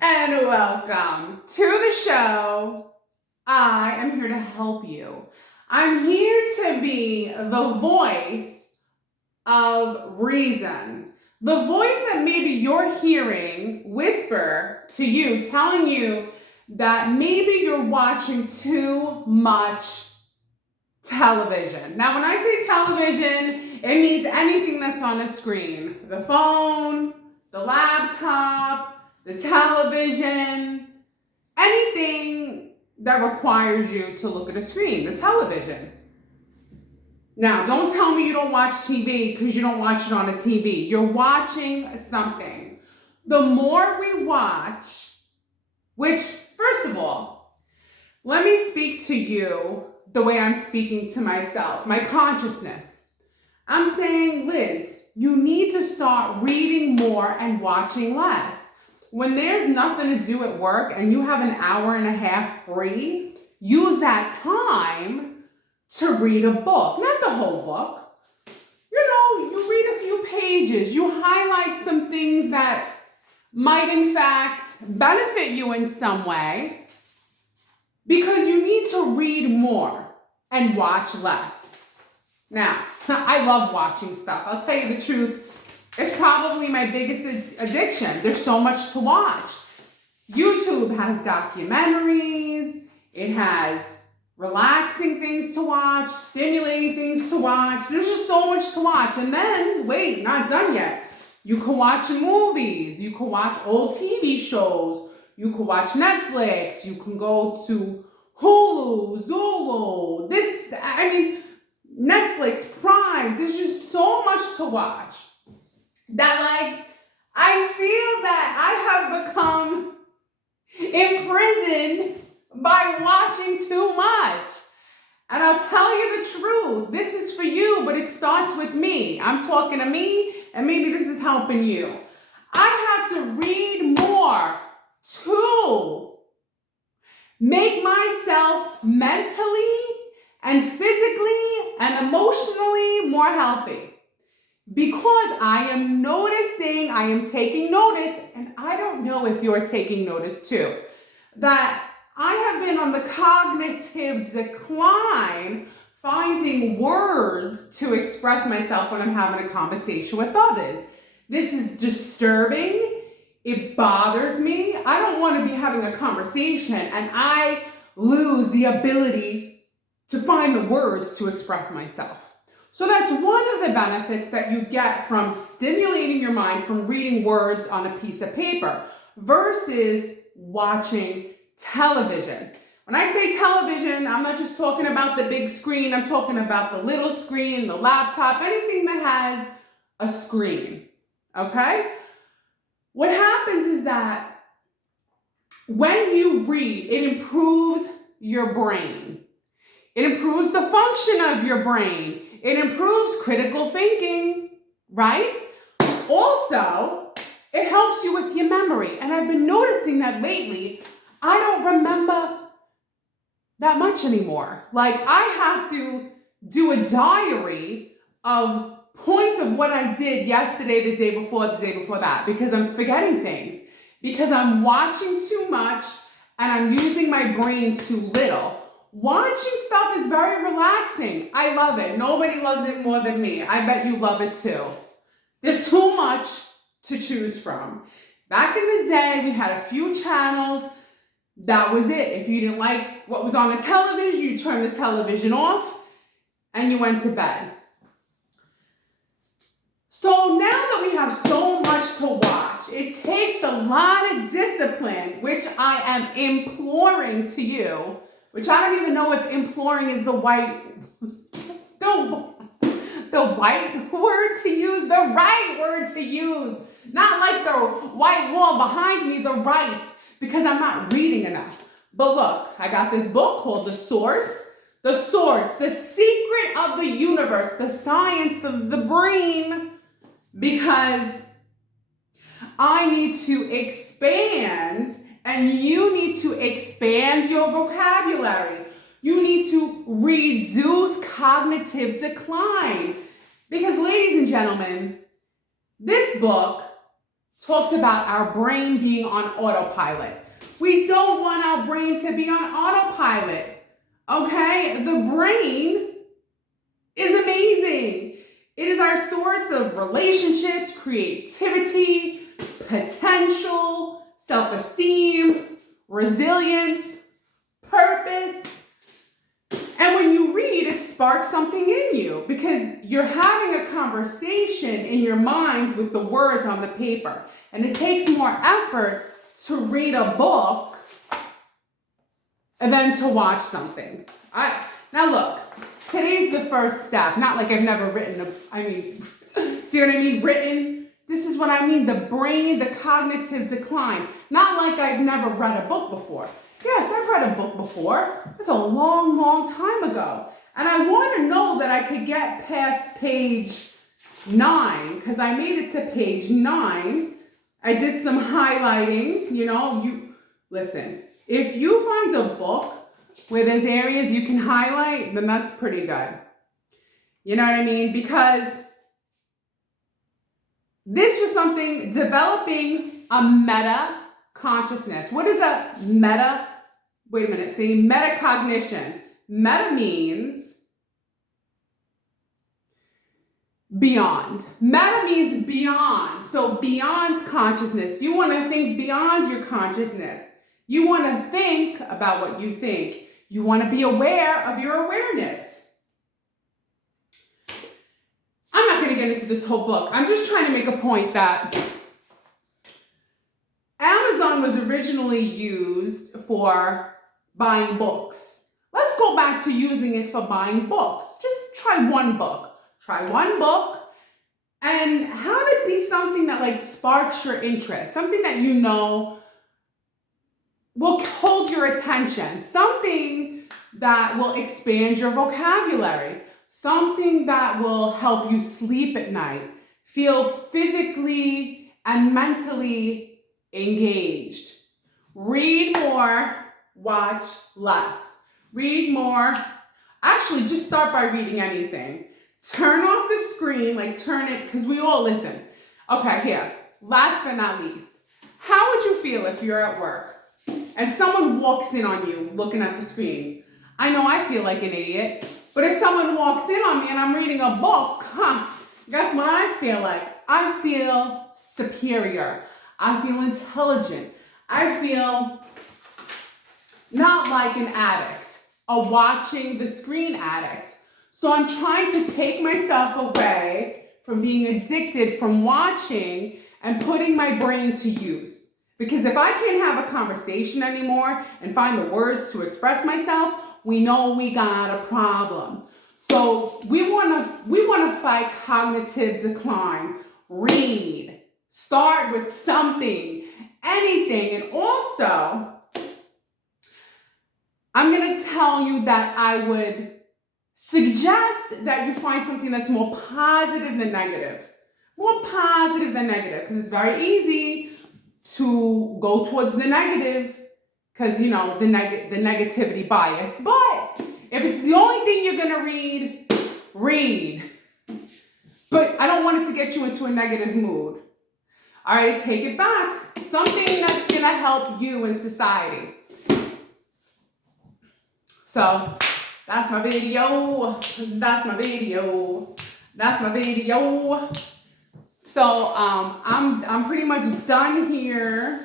And welcome to the show. I am here to help you. I'm here to be the voice of reason. The voice that maybe you're hearing whisper to you, telling you that maybe you're watching too much television. Now, when I say television, it means anything that's on a screen. The phone, the laptop, the television, anything that requires you to look at a screen, the television. Now, don't tell me you don't watch TV because you don't watch it on a TV. You're watching something. The more we watch, which, first of all, let me speak to you the way I'm speaking to myself, my consciousness. I'm saying, Liz, you need to start reading more and watching less. When there's nothing to do at work and you have an hour and a half free, use that time to read a book, not the whole book. You read a few pages, you highlight some things that might in fact benefit you in some way, because you need to read more and watch less. Now, I love watching stuff. I'll tell you the truth. It's probably my biggest addiction. There's so much to watch. YouTube has documentaries. It has relaxing things to watch, stimulating things to watch. There's just so much to watch. And then, wait, not done yet. You can watch movies. You can watch old TV shows. You can watch Netflix. You can go to Hulu, Zulu, Netflix, Prime. There's just so much to watch that, I feel that I have become imprisoned by watching too much. And I'll tell you the truth. This is for you, but it starts with me. I'm talking to me, and maybe this is helping you. I have to read more to make myself mentally and physically and emotionally more healthy. Because I am noticing, I am taking notice, and I don't know if you're taking notice too, that I have been on the cognitive decline, finding words to express myself when I'm having a conversation with others. This is disturbing. It bothers me. I don't want to be having a conversation and I lose the ability to find the words to express myself. So that's one of the benefits that you get from stimulating your mind from reading words on a piece of paper versus watching television. When I say television, I'm not just talking about the big screen. I'm talking about the little screen, the laptop, anything that has a screen, okay? What happens is that when you read, it improves your brain. It improves the function of your brain. It improves critical thinking, right? Also, it helps you with your memory. And I've been noticing that lately, I don't remember that much anymore. I have to do a diary of points of what I did yesterday, the day before that, because I'm forgetting things, because I'm watching too much and I'm using my brain too little. Watching stuff is very relaxing. I love it. Nobody loves it more than me. I bet you love it too. There's too much to choose from. Back in the day, we had a few channels. That was it. If you didn't like what was on the television, you turned the television off and you went to bed. So now that we have so much to watch, it takes a lot of discipline, which I am imploring to you, which I don't even know if imploring is the right word to use, the right word to use. Not like the white wall behind me, the right, because I'm not reading enough. But look, I got this book called The Source, the secret of the universe, the science of the brain, because I need to expand and you need to expand your vocabulary. You need to reduce cognitive decline. Because, ladies and gentlemen, this book talks about our brain being on autopilot. We don't want our brain to be on autopilot, okay? The brain is amazing. It is our source of relationships, creativity, potential, self-esteem, resilience, purpose. And when you read, it sparks something in you because you're having a conversation in your mind with the words on the paper. And it takes more effort to read a book than to watch something. Now look, today's the first step. Not like I've never written see what I mean? Written. This is what I mean, the brain, the cognitive decline. Not like I've never read a book before. Yes, I've read a book before. It's a long, long time ago. And I want to know that I could get past page 9 because I made it to page 9. I did some highlighting, listen, if you find a book where there's areas you can highlight, then that's pretty good. You know what I mean? Because this was something, developing a meta consciousness. What is a meta? Wait a minute, say metacognition. Meta means beyond. Meta means beyond. So beyond consciousness. You want to think beyond your consciousness. You want to think about what you think. You want to be aware of your awareness. I'm not going to get into this whole book. I'm just trying to make a point that Amazon was originally used for buying books. Let's go back to using it for buying books. Just try one book. Try one book and have it be something that like sparks your interest, something that you know will hold your attention, something that will expand your vocabulary, something that will help you sleep at night, feel physically and mentally engaged. Read more, watch less. Read more. Actually, just start by reading anything. Turn off the screen, like turn it, because we all listen. Okay, here, last but not least. How would you feel if you're at work and someone walks in on you looking at the screen? I know I feel like an idiot, but if someone walks in on me and I'm reading a book, guess what I feel like? I feel superior. I feel intelligent. I feel not like an addict, a watching the screen addict. So I'm trying to take myself away from being addicted from watching and putting my brain to use. Because if I can't have a conversation anymore and find the words to express myself, we know we got a problem. So we want to fight cognitive decline. Read. Start with something, anything. And also, I'm going to tell you that I would suggest that you find something that's more positive than negative. More positive than negative, because it's very easy to go towards the negative because, the negativity bias. But if it's the only thing you're going to read. But I don't want it to get you into a negative mood. All right, take it back. Something that's going to help you in society. So that's my video. So I'm pretty much done here.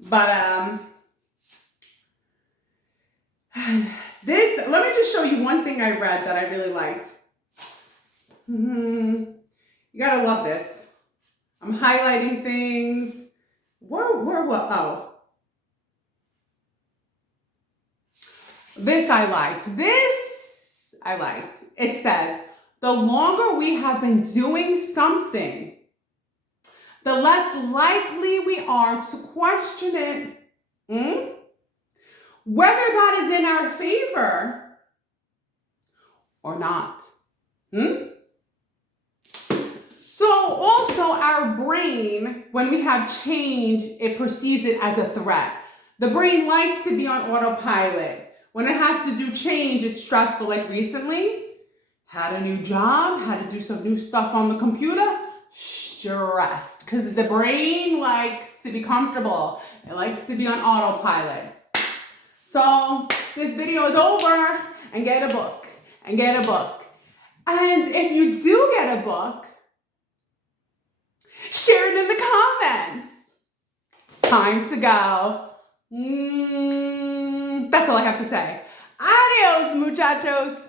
But let me just show you one thing I read that I really liked. You gotta love this. I'm highlighting things. What? Oh. This I liked. It says, the longer we have been doing something, the less likely we are to question it. Whether that is in our favor or not. So also our brain, when we have change, it perceives it as a threat. The brain likes to be on autopilot. When it has to do change, it's stressful. Like recently, had a new job, had to do some new stuff on the computer. stressed because the brain likes to be comfortable. It likes to be on autopilot. So this video is over, and get a book, and get a book. And if you do get a book, share it in the comments. It's time to go. That's all I have to say. Adios, muchachos.